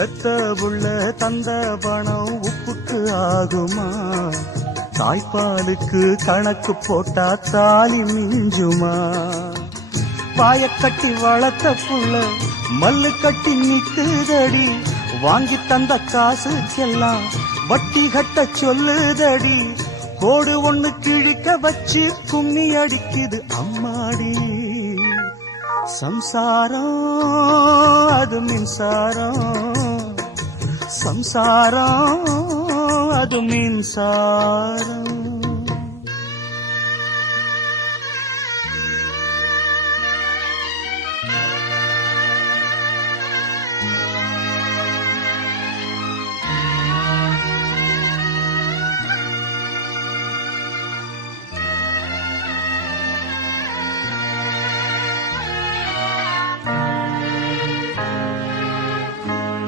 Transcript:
பெத்த புள்ள தந்த பணம் உப்புக்கு ஆகுமா? தாய்ப்பாலுக்கு கணக்கு போட்டா தாலி மிஞ்சுமா? பாயக்கட்டி வளர்த்த புள்ள மல்லு கட்டி நிக்குதடி, வாங்கி தந்த காசுக்கெல்லாம் வட்டி கட்ட சொல்லுதடி. கோடு ஒண்ணு கிழிக்க வச்சு கும்மி அடிக்குது அம்மாடி. சம்சாரம் அது மின்சாரம், சம்சாரம் அது மின்சாரம்.